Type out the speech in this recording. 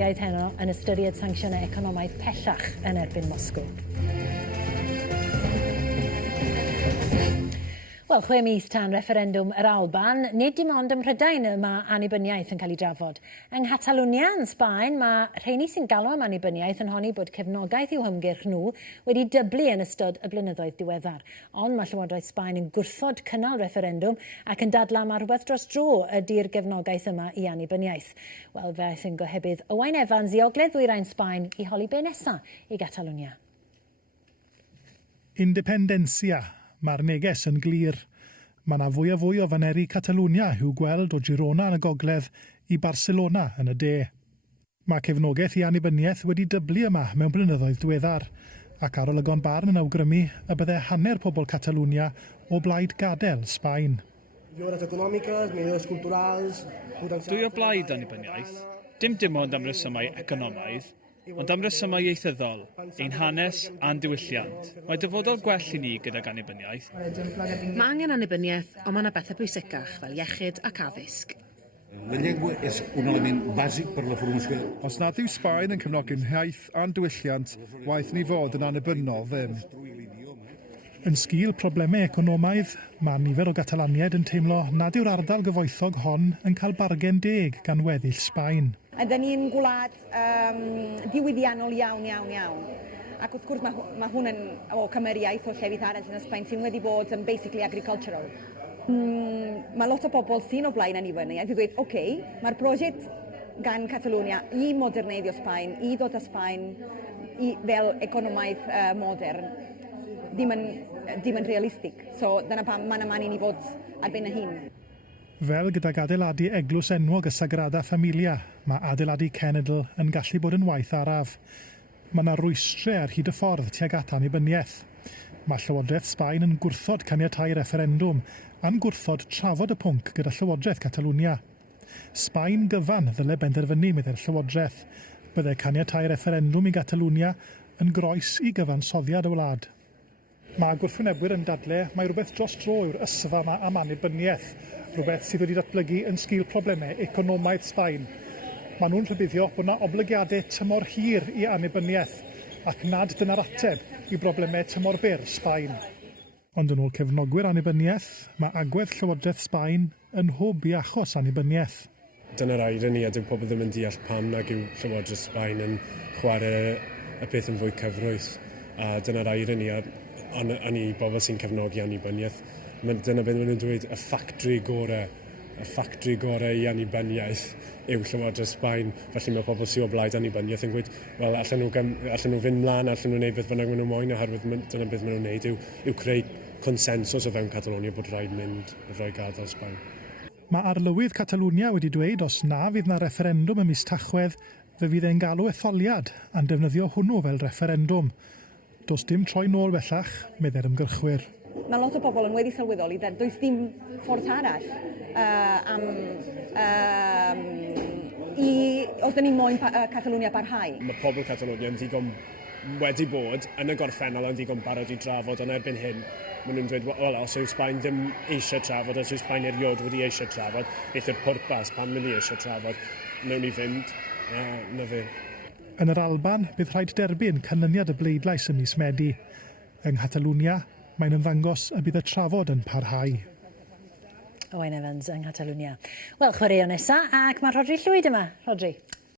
Heno yn ystyried sancsiynau economaidd pellach yn erbyn Moscow. Wel, 6 mis tan referendwm yr Alban, nid dim ond ym Mhrydain y mae annibyniaeth yn cael ei drafod. Yng Catalunya yn Sbaen, mae rheini sy'n galw am annibyniaeth yn honni bod cefnogaeth i'w hymgyrch nhw wedi dyblu yn ystod y blynyddoedd diweddar. Ond mae Llywodraeth Sbaen yn gwrthod cynnal referendwm ac yn dadlau mae rhywbeth dros dro ydy'r gefnogaeth yma i annibyniaeth. Wel, fe aeth yn gohebydd Owain Evans i ogledd ddwyrain Sbaen i holi be nesaf i Catalunya. Independencia. Mae'r neges yn glir. Mae yna fwy a fwy o faneri Catalunya i'w gweld o Girona yn y gogledd i Barcelona yn y de. Mae cefnogaeth i annibyniaeth wedi dyblu yma mewn blynyddoedd diweddar, ac arolygon barn yn awgrymu y bydde hanner pobl Catalunya o blaid gadael Sbaen. Dwi o blaid annibyniaeth, dim ond am resymau economaidd, ond am resymau ieithyddol, ein hanes a'n diwylliant. Mae dyfodol gwell i ni gydag annibyniaeth. Mae angen annibyniaeth, ond mae yna bethau pwysicach fel iechyd ac addysg. La llengua és un element bàsic per la formació. Os nad yw Sbaen yn cefnogi'n hiaith a'n diwylliant, waeth ni fod yn annibynnol ddim. Yn sgil problemau economaidd, mae nifer o Gatalaniaid yn teimlo nad yw'r ardal gyfoethog hon yn cael bargen deg gan weddill Sbaen. Ydyn ni'n gwlad diwydiannol iawn. Ac wrth gwrs mae hwn yn o cymeriaeth o llefydd arall yn Ysbaen sy'n wedi bod yn basically agricultural. Mae lot o bobl sy'n o blaen annibyniaeth wedi dweud, OK, mae'r prosiect gan Catalunya i moderneiddio Sbaen, i ddod â Sbaen fel economaeth modern, ddim yn realistig. So dyna pam mae'n man i ni fod ar ben y hun. Fel gydag adeiladu eglwys enwog y Sagrada Familia, mae adeiladu cenedl yn gallu bod yn waith araf. Mae yna rwystrau ar hyd y ffordd tuag at annibyniaeth. Mae Llywodraeth Sbaen yn gwrthod caniatáu referendwm a'n gwrthod trafod y pwnc gyda Llywodraeth Catalunya. Sbaen gyfan ddyle benderfynu medde'r Llywodraeth. Byddai caniatáu referendwm i Catalunya yn groes i gyfansoddiad y wlad. Mae gwrthwynebwyr yn dadlau mae rhywbeth dros dro yw'r ysfa yma am annibyniaeth, rhywbeth sydd wedi datblygu yn sgil problemau economaidd Sbaen. Maen nhw'n rhybuddio bod yna oblygiadau tymor hir i annibyniaeth ac nad dyna'r ateb i broblemau tymor byr Sbaen. Ond yn ôl cefnogwyr annibyniaeth, mae agwedd Llywodraeth Sbaen yn hwb i achos annibyniaeth. Dyna'r ironi ydyw pobl ddim yn deall pam nag yw Llywodraeth Sbaen yn chwarae y peth yn fwy cyfrwys. A dyna'r ironi yn i bobl sy'n cefnogi annibyniaeth. Dyna beth maen nhw'n dweud y ffactri gorau i annibyniaeth yw Llywodraeth Sbaen. Felly mae pobl sy'n o blaid annibyniaeth yn gweud, wel, allan nhw fynd mlaen, allan nhw wneud beth bynnag maen nhw'n moyn, oherwydd dyna beth maen nhw'n wneud yw creu consensws o fewn Catalunya bod rhaid gadael Sbaen. Mae arlywydd Catalunya wedi dweud os na fydd yna referendwm ym mis Tachwedd, fe fydd e'n galw etholiad a'n defnyddio hwnnw fel referendwm. Does dim troi nôl bellach, medde'r ymgyrchwyr. Mae lot o bobl yn wedi sylweddoli does dim ffordd arall os dyn ni'n moyn Catalunya parhau. Mae pobl Catalunya yn ddigon wedi bod yn y gorffennol yn ddigon barod i drafod yn erbyn hyn. Maen nhw'n dweud, wel, os yw Sbaen ddim eisiau trafod, os yw Sbaen eriod wedi eisiau trafod, beth yw'r pwrpas pan mynd i eisiau trafod, wnawn ni fynd, na fe. Yn yr Alban, bydd rhaid derbyn canlyniad y bleidlais ym mis Medi. Yng Catalunya, mae'n ymddangos y bydd y trafod yn parhau. Owain Evans yng Catalunya. Wel, chwaraeon nesaf, ac mae Rodri Llwyd yma. Rodri.